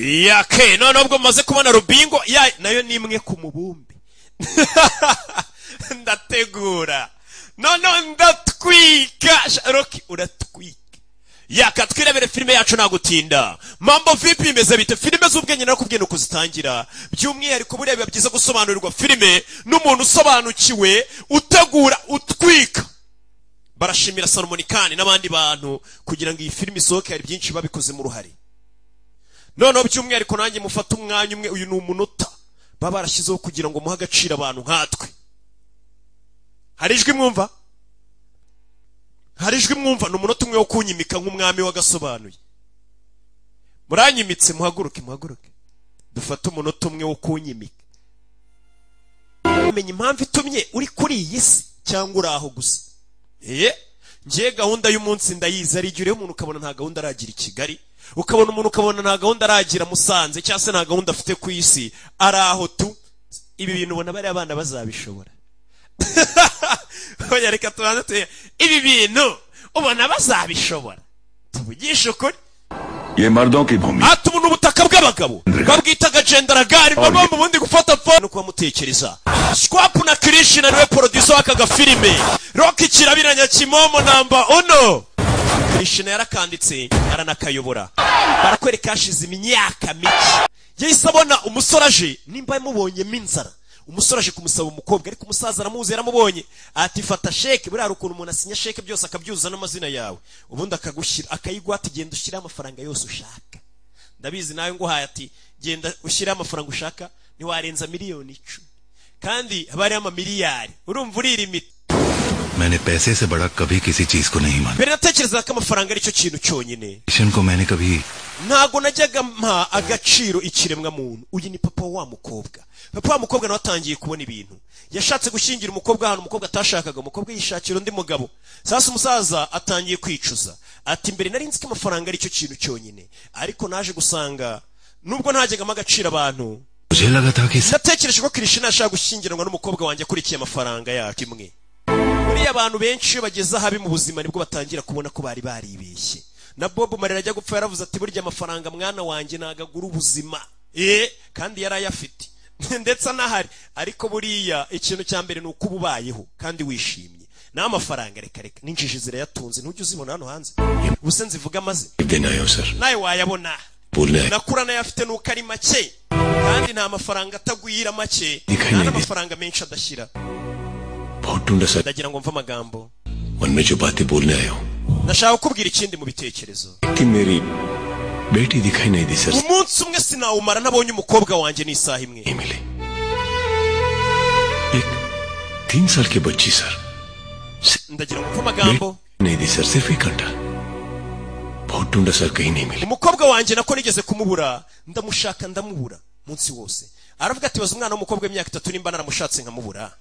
yake none ubwo maze kubona Rubingo nayo nimwe ku mubumbe ndategura none ndatwika Rocky uratwika yakatwirebere filime yacu nagutinda mambo vipi imeze bite filime z'ubwenge nakubwiye nuko zitangira by'umwihariko bureba byiza gusobanurirwa filime n'umuntu usobanukiwe utegura utwika barashimira Salomon Khan n'abandi bantu kugira ngo iyi filime isohoke hari byinshi babikoze mu ruhare none by'umwihariko nanjye mufata umwanya umwe uyu ni umunota baba barashyizeho kugira ngo muhe agaciro abantu nkatwe hari ijwi mwumva ni umunota umwe wo kunyimika nk'umwami wagasobanuye muranyimitse muhaguruke dufate umunota umwe wo kunyimika menya impamvu itumye uri kuri iyi si cyangwa uraho gusa ngiye gahunda y'umunsi ndayizi ari igihe umuntu ukabona nta gahunda aragira i Kigali ukabona umuntu ukabona nta gahunda aragira Musanze cyangwa se nta gahunda afite ku isi araho tu ibi bintu ubona bari abana bazabishobora oya reka tubanze ibi bintu ubona bazabishobora tuvugisha ukuri ye mardon ki bhumi atubona ubutaka bw'abagabo babwitaga gendaragari baba mu bundi gufata phone no kubamutekereza Squapu na Krishna niwe producer w'aka filime Rocky kirabiranya Kimomo namba 1 Krishna yarakanditse aranakayobora barakwereka hashize imyaka mike yahise abona umusore aje nimba yamubonyemo inzara umusore aje kumusaba umukobwa ariko umusaza aramuzi yaramubonye ati fata sheke buriya ukuntu umuntu asinya sheke byose akabyuza n'amazina yawe ubundi akagushyira akayigwa ati genda ushyire amafaranga yose ushaka ndabizi nawe ngo haye ati genda ushyire amafaranga ushaka ntiwarenza miliyoni 10 kandi habari amamiliyari urumva uri limit मैंने पैसे से बड़ा कभी किसी चीज को नहीं माना biratekereza ko amafaranga ari cyo kintu cyonyine mission को मैंने कभी ntago najyaga mpa agaciro ikiremwa muntu uyu ni papa wa mukobwa natangiye kubona ibintu yashatse gushingira umukobwa ahantu umukobwa atashakaga umukobwa yishakira undi mugabo sasa umusaza atangiye kwicuza ati mbere nari nzi ko amafaranga ari cyo kintu cyonyine ariko naje gusanga nubwo ntajyaga magaciro abantu natekereje ko Krishna ashaka gushyingiranwa n'umukobwa wanjye akurikiye amafaranga yacu imwe muri abantu benshi bageze ahabi mu buzima nibwo batangira kubona ko bari baribeshye na Bob Marley ajya gupfa yaravuze ati burya amafaranga mwana wanjye nagagura ubuzima kandi yarayafite ndetse anahari ariko buriya ikintu cya mbere ni uko ubayeho kandi wishimye na amafaranga reka n'injiji zirayatunze ntujye uzibona hano hanze ubuse nzivuga amaze nawe wayabona nakura nayo afite nuko ari make kandi nta mafaranga atagwira make nta n'amafaranga menshi adashyira ndagira ngo mva amagambo nashaka kukubwira ikindi mu bitekerezo umunsi umwe sinawumara ntabonye umukobwa wanjye n'isaha imwe 3 साल की बच्ची sir ndagira ngo mva amagambo नहीं दी सर सिर्फ 1 घंटा बहुत ढूंढा सर कहीं नहीं मिली umukobwa wanjye nako nigeze kumubura ndamushaka ndamubura munsi wose aravuga ati baza umwana w'umukobwa w'imyaka 3 nimba naramushatse nkamubura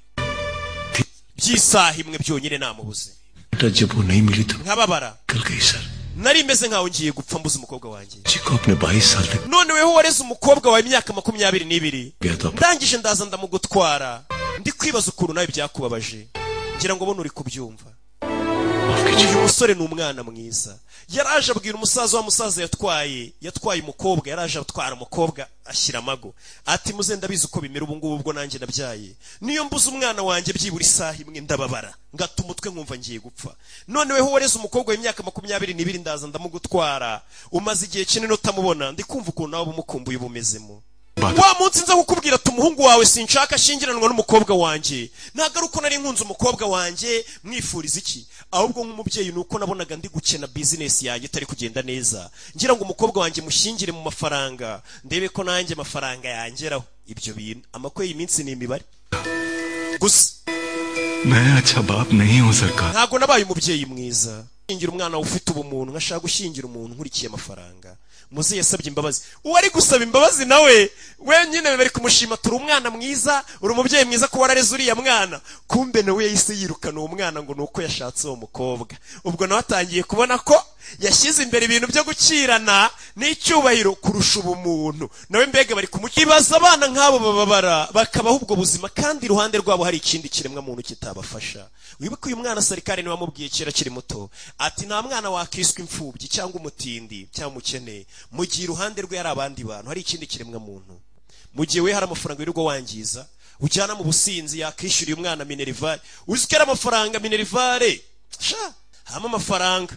by'isaha imwe byonyine namubuze जब वो नहीं मिली तो nkababara कल गई sir nari meze nkaho ngiye gupfa mbuze umukobwa wanjye को अपने 22 साल तक none weho wareze umukobwa wa imyaka 22 ndangije ndaza ndamugutwara ndi kwibaza ukuntu nawe byakubabaje ngira ngo bona uri kubyumva uyu musore ni umwana mwiza yaraje abwira umusaza wa musaza yatwaye umukobwa yaraje atwara umukobwa ashyira amago ati muze ndabizi uko bimera ubu ngubu ubwo nanjye nabyaye niyo mbuze umwana wanjye byibura isaha imwe ndababara ngata umutwe nkumva ngiye gupfa none weho wareze umukobwa w'imyaka 22 ndaza ndamugutwara umaze igihe kinini utamubona ndi kumva ukuntu nawe bumukumbuye ubumezemo wa munsi nza kukubwira ati umuhungu wawe sinshaka ashyingiranwa n'umukobwa wanjye ntago ari uko nari nkunze umukobwa wanjye mwifuriza iki ahubwo nk'umubyeyi nuko nabonaga ndi gukena business yanjye itari kugenda neza ngira ngo umukobwa wanjye mushyingire mu mafaranga ndebe ko nanjye amafaranga yangeraho ibyo bintu amakwe y'iminsi ni imibare gusa ntago nabaye umubyeyi mwiza gushyingira umwana ufite ubumuntu nkashaka gushyingira umuntu nkurikiye amafaranga muzi yasabye imbabazi uwari gusaba imbabazi nawe wenyine bari kumushima turi umwana mwiza uri umubyeyi mwiza ko warareze uriya mwana kumbe nawe yahise yirukana uwo mwana ngo nuko yashatse uwo mukobwa ubwo nawe atangiye kubona ko yashyize imbere ibintu byo gukirana n'icyubahiro kurusha ubumuntu. Nawe mbega bari kumukibaza abana nk'abo bababara bakabaho ubwo buzima kandi iruhande rwabo hari ikindi kiremwa muntu kitabafasha. Wibuke uyu mwana Sarikari ni wamubwiye kera kiri muto ati nta mwana wakiswe imfubyi cyangwa umutindi cyangwa umukene mu gihe iruhande rwe hari abandi bantu hari ikindi kiremwa muntu. Mu gihe we hari amafaranga wirirwa wangiza ujyana mu businzi yakishyura uyu mwana minerivare uzikera amafaranga minerivare hama amafaranga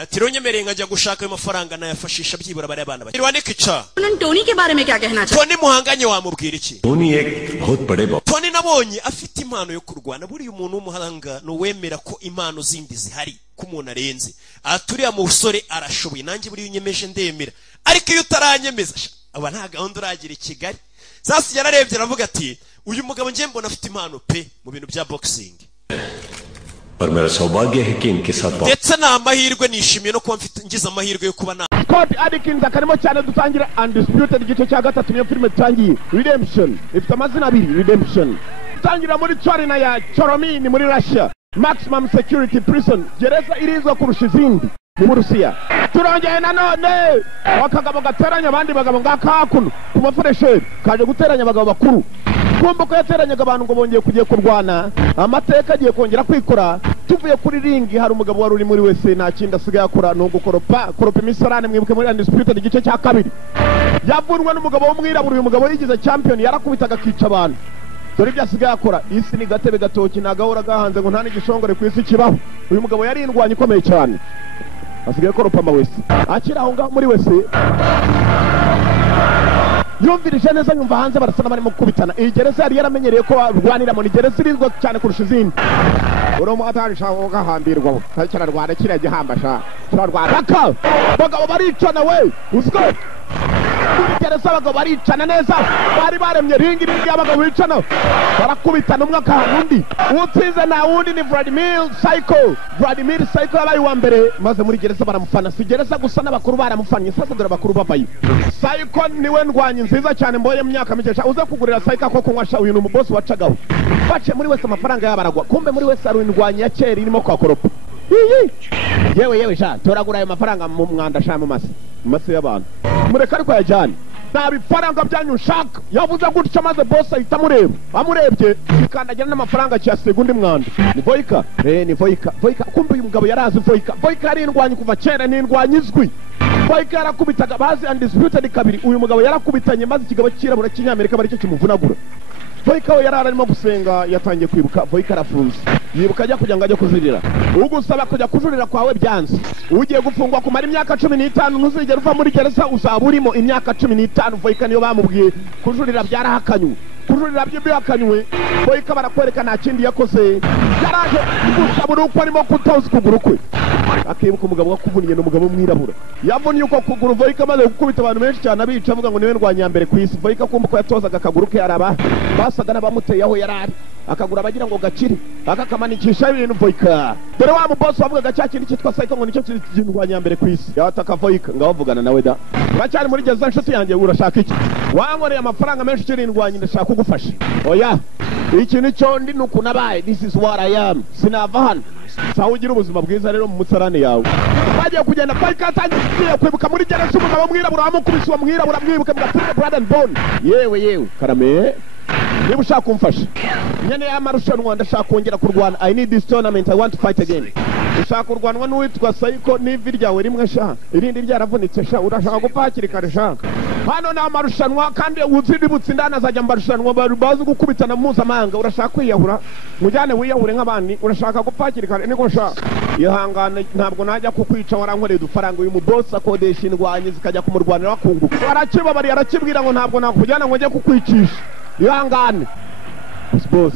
ati ronyemereye nkajya gushaka ayo mafaranga nayafashisha byibura bari abana bake. Irwanike cha Tony के बारे में क्या कहना चाहते? Tony muhanganye wamubwira iki? Tony एक बहुत बड़े बाप Tony nabonye afite impano yo kurwana. Buri umuntu w'umuhanga no wemera ko impano zindi zihari ku muntu arenze. Aturiya mu usore arashoboye nanjye buri unyemeje ndemera. Ariko iyo utaranyemeza aba nta gahunda uragira i Kigali. Sasa yararebye aravuga ati uyu mugabo ngiye mbona afite impano pe mu bintu bya boxing. पर मेरा सौभाग्य है कि इनके साथ ndetse na amahirwe nishimiye no kuba mfite ngize amahirwe yo kuba na Scott Adkins akarimo cyane dutangira Undisputed igice cya gatatu niyo filime tangiye Redemption ifite amazina abiri Redemption tangira muri Chorina ya Choromini muri Russia maximum security prison gereza irizwa kurusha izindi mu Burusiya. Turongeye nanone wakagabo gateranya abandi bagabo ngakakuno ku mafaresheri kaje guteranya abagabo bakuru kumva ko yateranyaga abantu ngo bongeye kugiye kurwana amateka agiye kongera kwikora. Tuvuye kuri ringi hari umugabo wari uri muri wese nta kindi asigaye akora no gukoropa imisarane. Mwibuke muri Undisputed igice cya kabiri yavunwe n'umugabo w'umwirabura. Uyu mugabo yigize champion yarakubitaga akica abantu. Dore ibyo asigaye akora isi ni gatebe gatoki nagahora gahanze ngo nta n'igishongore ku isi kibaho. Uyu mugabo yari indwanya ikomeye cyane asigaye akoropa amawese akira aho ngaho muri wese yumvirije neza nyumva hanze barasana barimo kubitana. Iyi gereza yari yaramenyereye ko barwaniramo ni gereza irinzwe cyane kurusha izindi. Uromo atarisha ugahambirwa cyane rwanda kiriya gihambasha turarwana baka bagabo baricana we uziko muri gereza abagabo baricana neza bari baremye ringi y'abagabo bicana barakubitana umwe akahana undi. Utsinze na wundi ni Vladimir Psycho yabaye uwa mbere maze muri gereza baramufana. Si gereza gusa n'abakuru baramufanye. Sasa dore abakuru babayo Psycho niwe ndwanyi nziza cyane mboye mu myaka mike uze kugurira Psycho ko kunywa uyu ni umubosi wacagaho bace muri wese amafaranga yabaragwa. Kumbe muri wese ari indwanyi ya kera irimo kwakoropa. Yewe sha toragura ayo mafaranga mu mwanda sha mu mase y'abantu mureka ariko yajyane nta bifaranga byanyu ushaka. Yavuze gutya maze boss ahita amureba amurebye ikandagira n'amafaranga cyasega undi mwanda. Ni Voika ni Voika. Kumbe uyu mugabo yarazi Voika ari indwanyi kuva kera ni indwanyi izwi. Voika yarakubitaga bazi Undisputed kabiri. Uyu mugabo yarakubitanye maze ikigabo cyirabura cy'Inyamerika bari cyo kimuvunagura. Voika we yararimo gusenga yatangiye kwibuka. Voika arafunze yibuka ajya kujya ngo ajye kujurira. Ugusaba kujya kujurira kwawe byanze ugiye gufungwa kumara imyaka 15 ntuzigera uva muri gereza uzaba urimo imyaka 15. Voika niyo bamubwiye kujurira byarahakanywe. Kujurira by'ibihakanywe Voika barakwereka nta kindi yakoze yaraje gusabura uko arimo kutoza kuguru kwe. Akibuka umugabo wakuvuniye n'umugabo mwirabura yavunye uko kuguru Voika maze gukubita abantu benshi cyane abica avuga ngo niwe ndwanya mbere ku isi. Voika kumva ko yatozaga akaguru ke araba basaga n'abamuteye aho yarari akagura abagira ngo gakire akakamanikisha ibintu Voika. Dore wa mu boss wavuga cya kintu cyitwa Psycho ngo nicyo kindwanya mbere ku isi yataka Voika ngaho vugana nawe da bacyari muri gereza nshuti yanjye urashaka iki wankoreye amafaranga menshi kirindwanya ndashaka kugufasha. Oya ikintu cyo ndi nukunabaye this is what I am sinava hano sawa ugira ubuzima bwiza rero mu musarane yawe. Bagiye kugenda Voika atangiye kwibuka muri gereza umugabo mwirabura wamukubise uwo mwirabura mwibuke mugapira blood and bone. Yewe karame niba ushaka kumfasha nyene y'amarushanwa ndashaka kongera kurwana. I need this tournament, I want to fight again. Ushaka kurwanwa n'uwitwa Psycho n'ivi ryawe rimwe sha irindi ryaravunitse sha urashaka gupakira kare sha hano na marushanwa kandi uzindi butsindana azajya mbarushanwa bazi gukubitana mpuzamahanga. Urashaka kwiyahura mujyane wiyahure nk'abandi urashaka gupakira kare niko sha ihangane ntabwo najya kukwica warankoreye dufaranga. Uyu muboss akodesha indwanyi zikajya kumurwanira bakunguka arakibabari arakibwira ngo ntabwo nakujyana ngo njye kukwicisha ihangane boss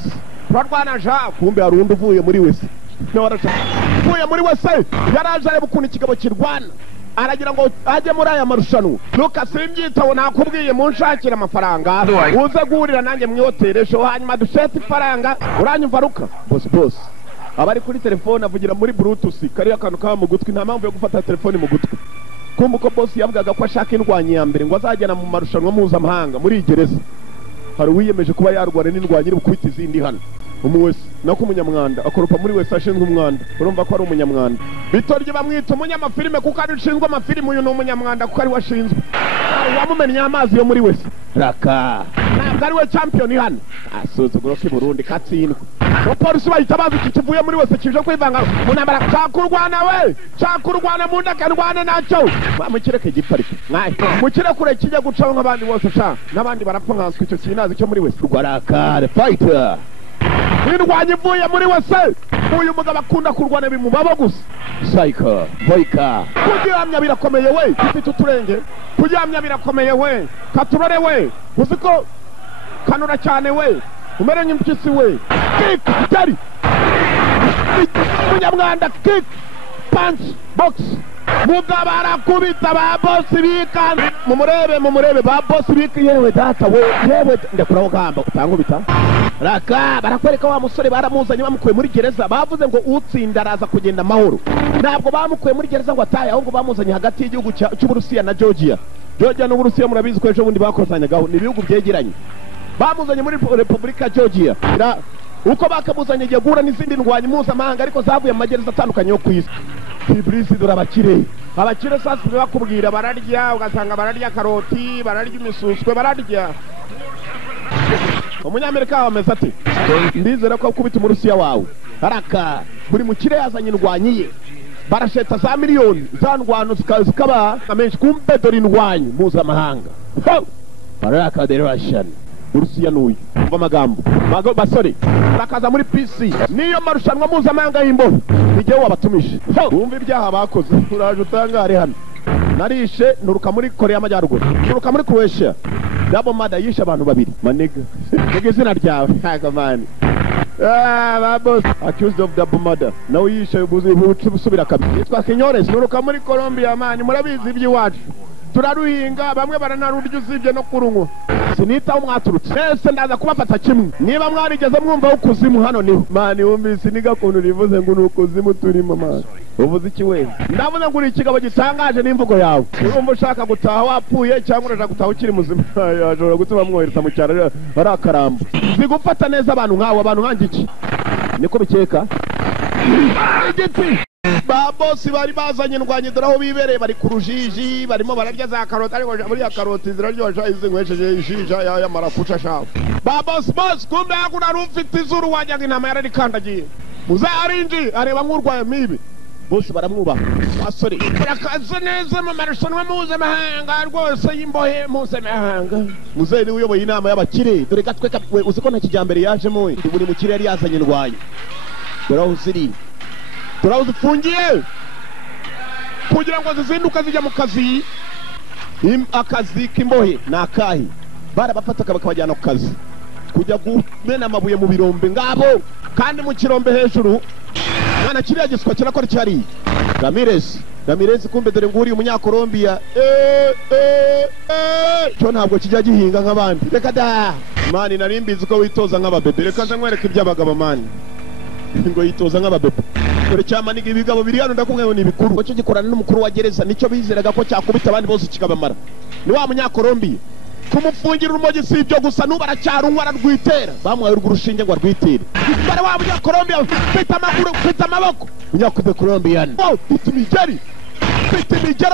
barwana sha. Kumbe hari undi uvuye muri wese uvuye muri wese yaraje areba ukuntu ikigabo kirwana aragira ngo ajye muri aya marushanwa. Lucas imbyitaho nakubwiye munshakira amafaranga uze guhurira nanjye mu hotelesho hanyuma dushete ifaranga uranyumva ruka boss abari kuri telefone avugira muri bluetooth kari akantu ka mu gutwi nta mpamvu yo gufata telefone mu gutwi. Kumbe uko boss yavugaga ko ashaka indwanyi ya mbere ngo azajyana mu marushanwa mpuzamahanga muri gereza hari uwiyemeje kuba yarwana n'indwanyi iri gukubita izindi hano. umuwese nako umunyamwanda akoropa muri wese ashinzwe umwanda urumva ko ari umunyamwanda bitorye bamwita umunyamafilime kuko ari ushinzwe amafilime uyu ni umunyamwanda kuko ari washinzwe wamumennye amazi yo muri wese raka ntabwo ari we champion hano asuzuguro k'i Burundi katsindwa abapolisi bahita bazi iki kivuye muri wese kije kwivanga mu ntambara cakurwana mu ndakarwana nacyo mukireke giparika mukire kure kijya gucaho nk'abandi bose sha n'abandi barapfa nkanswe icyo kinazi cyo muri wese rwarakare fighter wirwanye ivuye muri wese uyu mugabo akunda kurwana bimubaba gusa Psycho Voika kugihamya birakomeye we ufite uturenge kugihamya birakomeye we katurore we uziko kanura cyane we umere nk'impyisi we kick tari munyamwanda kick punch box mugabo arakubita ba boss bika mumurebe ba boss bika yewe data we yewe ndakuraho gamba kutankubita raka barakwereka wa musore baramuzanye bamukuye muri gereza bavuze ngo utsinda araza kugenda amahoro ntabwo bamukuye muri gereza ngo ataye ahubwo bamuzanye hagati y'igihugu cy'Uburusiya na Georgia n'Uburusiya murabizi ko ejo bundi bakozanyagaho ni ibihugu byegeranye bamuzanye muri Republika Georgia uko bakamuzanye igiye guhura n'izindi ndwanyi mpuzamahanga ariko zavuye mu magereza atandukanye yo ku isi Fibrisi dore abakire sasa bakubwira bararya ugasanga bararya karoti bararya imisuswe bararya umunyamerika wameze ati ndizera ko akubita umurusiya wawe haraka buri mukire yazanye indwanyi ye barasheta za miliyoni za ndwano zikaba amenshi kumbe dore indwanyi mpuzamahanga baraka the Russian Urusiya n'uyu umva amagambo basore bakaza muri PC niyo marushanwa mpuzamahanga y'imbohe igihe wabatumije wumva ibyaha bakoze uraje utangare hano narishe nuruka muri Korea y'Amajyaruguru nuruka muri Croatia Double murder yishe abantu babiri maniga nige izina ryawe man ba boss accused of double murder nawe yishe busubira kabiri yitwa Kinyores nuruka muri Colombia man murabizi iby'iwacu turaruhinga bamwe baranarurya usibye no kurunywa sinita umwaturutse ese ndaza kubafata kimwe niba mwarigeze mwumva ukuzimu hano niho mani wumvise ni gakondo rivuze ngo nukuzimu turimo mani uvuze iki we ndavuze ngo uri ikigabo gitangaje n'imvugo yawe urumva ushaka gutaha wapfuye cyangwa urashaka gutaha ukiri muzima ashobora gutuma mwohereza mu cyaro ari akarambo zigufata neza abantu nkawe abantu nkangiki niko bikeka igiti ba boss bari bazanye indwanyi dore aho bibereye bari ku rujiji barimo bararya za karoti ariko muri ya karoti ziraryoha izi nkwesheje ishija ya marakuca shaho ba boss kumbe yakuna rufite izuru wajyaga intama yararikandagiye muzarinji areba nk'urwaye mibi bose baramwubaha basore barakaze neza mu marushanwa mpuzamahanga rwose y'imbohe mpuzamahanga muzeyi uyoboye inama y'abakire dore gatwe we uziko nta kijyambere yajemo buri mukire yari yazanye indwanyi dore aho ziri turazifungiye kugira ngo zizinduka zijya mu kazi akazi k'imbohe nakahe barabafata bakabajyana ku kazi kujya kumena amabuye mu birombe ngabo kandi mu kirombe hejuru mwana kiriya giswa kirakora cyari Ramirez kumbe dore nguri umunyakolombia cyo ntabwo kijya gihinga nk'abandi reka da mani narimbizi ko witoza nk'ababebe reka nkwereka iby'abagabo mani ngo yitoza nk'ababebe dore cyamaniga ibigabo biri hano ndakumwe ni bikuru cyo gikorana n'umukuru wa gereza nicyo bizeraga ko cyakubita abandi bose kikabamara ni wa munyakolombia kumufungira urumogi si ibyo gusa n'ubaracyarunwa ararwitera bamwaye urwo rushinge ngo arwitere bare wa munyakolombia ufite amaguru ufite amaboko munyakuze Colombian ufite imigeri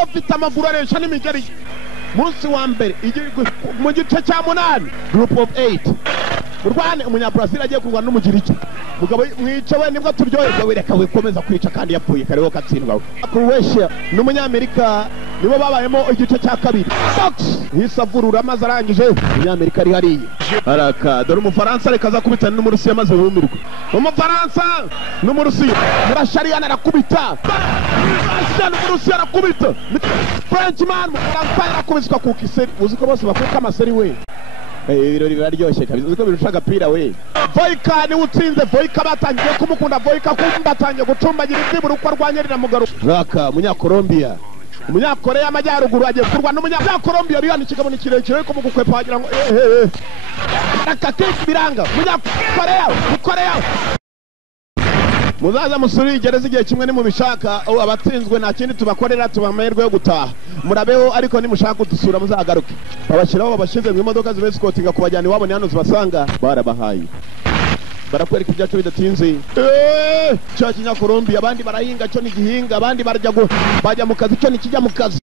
ufite amaguru aresha n'imigeri munsi wa mbere mu gice cya 8 group of 8 urwane umunyabrazil agiye kurwana n'umugiriki mugabo mwica we nibwo turyoherwa wereka we komeza kwica kandi yapfuye kareho katsindwa Croatia n'umunyamerika nibo babayemo igice cya kabiri box hisavurura amaze arangije umunyamerika ari hariye haraka dore umufaransa reka za kubitana n'umurusiya maze bumirwa umufaransa n'umurusiya murashariana arakubita n'umurusiya arakubita Frenchman umufaransa arakubiswa ku kiseri uziko bose bakuka amaseri we ibirori biraryoshye kabisa uziko birusha agapira we Voika ni utsinze Voika batangiye kumukunda Voika kumba atangiye gucumbagira ibyibura uko arwanyerera mugaruka raka munyakolombia umunyakoreya y'Amajyaruguru agiye kurwana n'umunyakolombia riyana ikigabo ni kirekire ariko mu gukwepa wagira ngo raka kiki biranga mukoreya muzaza musuri gereza igihe kimwe ni mu bishaka abatsinzwe nta kindi tubakorera tubamerwe yo gutaha murabeho ariko ni mushaka kudusura muzagaruke babashiraho babashize mu imodoka zibesikotinga kubajyana iwabo ni hano zibasanga barabahaye barakwereka ibyacu bidatinze cya kinyakolombiya abandi barahinga cyo n'igihinga abandi bajya mu kazi cyo nikijya mu kazi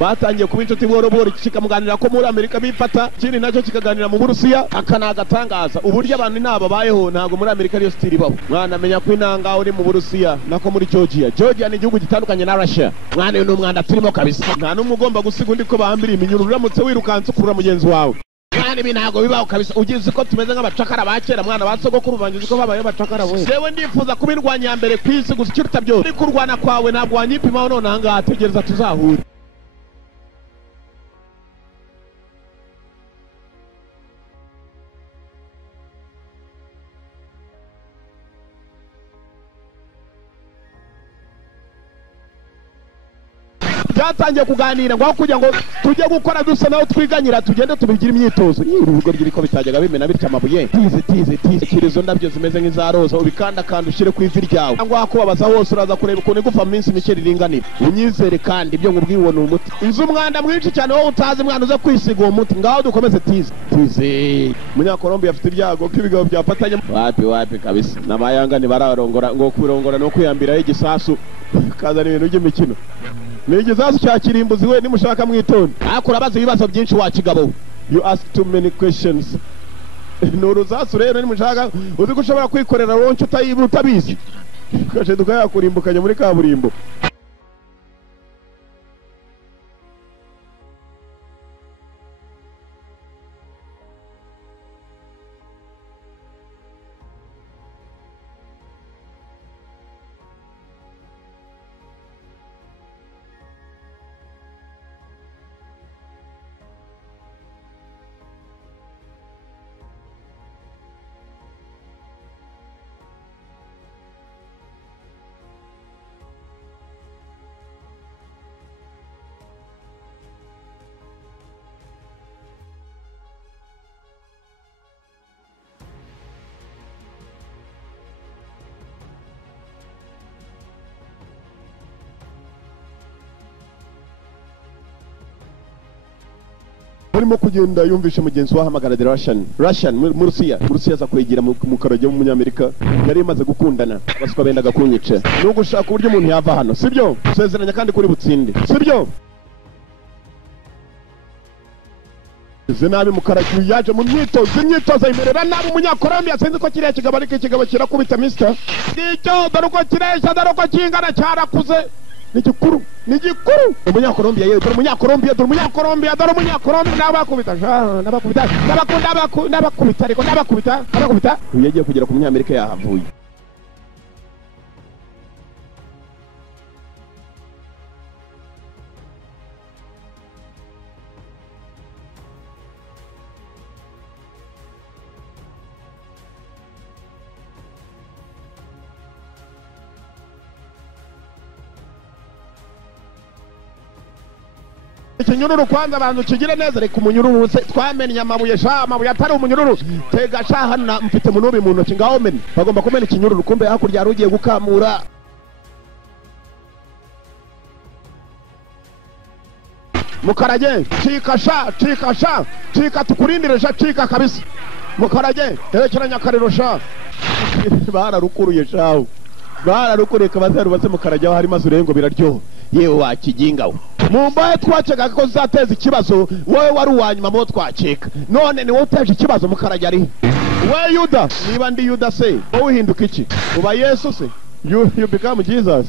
batangiye kuba inshuti boro kikamuganira ko muri Amerika bifata kindi nacyo kikaganira mu Burusiya akanagatangaza uburyo abantu nabo bayeho ntago muri Amerika ariyo stili babo mwana menya ko inanga uri mu Burusiya nako muri Georgia ni igihugu gitandukanye na Russia mwana uyu n'umwanda turimo kabisa nta n'umugomba gusiga undi ko bahambira iminyururu uramutse wirukanse ukura mugenzi wawe mwana ibi ntago bibaho kabisa ugize ko tumeze nk'abacakara bakera mwana basogokuru bangize ko babaye abacakara we jewe ndifuza kubirwanya mbere kwisi gusa kiruta byose uri kurwana kwawe ntabwo wanyipimaho none ahangaha tegereza tuzahure byatangiye kuganira ngo kugira ngo tujye gukora dusa naho twiganyira tugende tubigira imyitozo urugo ry'ibiko bitajyaga bimena bitya amabuye tize kirizo ndabyo zimeze nk'izaroza ubikanda kandi ushire ku ivi ryawe ngo akubabaza hose uraza kureba ukuntu igufa mu minsi mike riringanira unyizere kandi ibyo ngubwiwe ni umuti inzu umwanda mwinshi cyane wowe utazi mwana uze kwisiga uwo muti ngaho dukomeze tize Munyakolombiya afite ibyago k'ibigabo byafatanye wapi kabisa n'abayangani bararongora ngo kwirongora no kwiyambiraho igisasu kazana ibintu by'imikino ni igisasu cya kirimbuzi we nimushaka mwitonde akurabaza ibibazo byinshi wa kigabo you ask too many questions n'urusasu rero nimushaka uzi ko ushobora kwikorera ronche utabizi kaje tukayakurimbukanya muri kaburimbo urimo kugenda yumvisha mugenzi wahamagara the Russian Murusiya za kwegera mu karage mu Munyamerika yari imaze gukundana baswa bendaga kunyica no gushaka uburyo umuntu yava hano sibyo sezeranya kandi kuri butsinde sibyo Zenabi mukaraki yaje mu myitozo imerera nabi Munyakolombiya sinzi ko kiriya kigabo kirakubita mister nicyo daruko kiresha daruko kingana cyarakuze ni gikuru Munyakolombiya yewe Munyakolombiya n'abakubita yagiye kugera ku Munyamerika yahavuye ikinyururu kwanza abantu kigire neza reka umunyururu twamenya amabuye amabuye atari umunyururu tega hano mfite munubi mu ntoki ngaho meni bagomba kumena ikinyururu kumbe hakurya yari ugiye gukamura mukarage cika tukurindire cika kabisa mukarage herekeranya akariro bararukuruye bararukuruye kabazaru base mukarage aho hari maze urengo biraryoha yewe wakiginga we mumbaye twaceka ko zateza ikibazo wowe wari uwanyuma mo twaceka none ni wowe uteje ikibazo mukarage ari we Yuda niba ndi Yuda se wowe uhinduka iki uba Yesu se you become Jesus.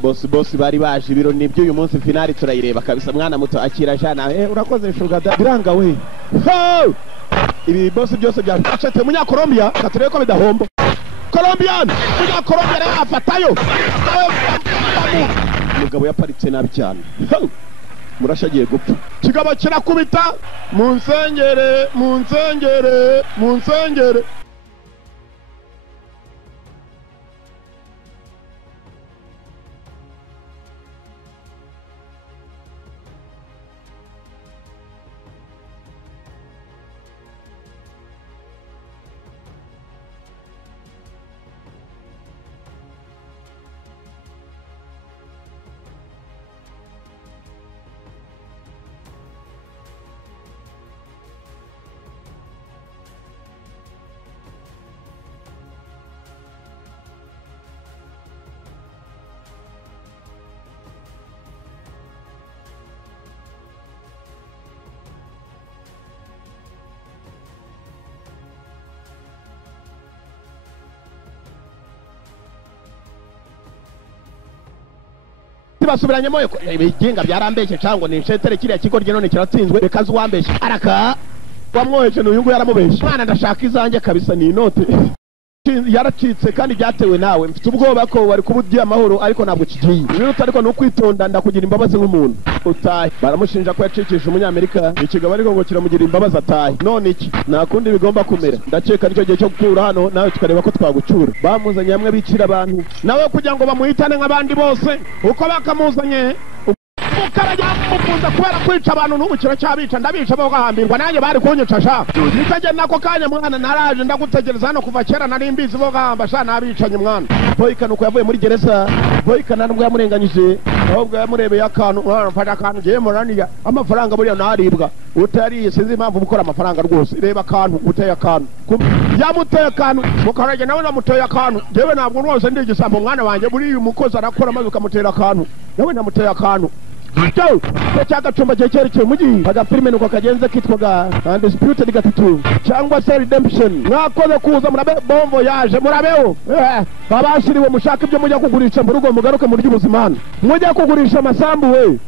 Boss bari baje ibiro nibyo uyu munsi finali turayireba kabisa mwana muto akira jana urakoze shugada biranga we ibi boss byose byacete munya Colombia katureko ko bidahomba Colombian munya Colombia rero afatayo mugabo yaparitse nabi cyane murashagiye gupfa kigabo kirakubita mu nsengere basubiranye moyo ibigenga byarambeshye cyangwa ni nshetere kiriya kigo rye none kiratsinzwe bekaza uwambeshye araka wamwoheje n'uyungu yaramubeshye mwana ndashaka izanjye kabisa ni inote yaracitse kandi byatewe nawe mfite ubwoba ko wari kubudya amahoro ariko ntabwo kigiye ibintu ariko no kwitonda ndakugira imbabazi nk'umuntu utahe baramushinja ko yacikije umunyamerika ikigabo ariko ngo kiramugira imbabazi atahe none iki nakundi bigomba kumera ndakeka nicyo gihe cyo gukura hano nawe tukareba ko twagucura bamuzanye hamwe bicira abantu nawe kugira ngo bamuhitane nk'abandi bose uko bakamuzanye ukarajya mukunza kubera kwica abantu n'ubukiro cyabica ndabica bo gahambirwa nanjye bari kunyica sha nitagenda nako kanya mwana naraje ndagutegereza hano kuva kera nari mbizi bo gahamba sha nabicanye mwana boyika nuko yavuye muri gereza boyika nanubwo yamurenganyije ahubwo yamurebeye akantu mfata akantu giye muraniya amafaranga buriya naribwa utariye sinzi impamvu bukora amafaranga rwose reba akantu uteye akantu yamuteye akantu mukarage nawe namuteye akantu jewe ntabwo rwose ndi igisambo mwana wanjye buriya umukozi arakora maze ukamutera akantu nawe namuteye akantu Joe, cyagacumba cyerekeye mugi agafilme nuko kagenze kitwaga Undisputed gatatu cyangwa se Redemption mwakoze kuza murabe bombo yaje murabeho babashiriwe mushaka ibyo mujya kugurisha mu rugo mugaruke mu ry'ubuzima mujya kugurisha amasambu we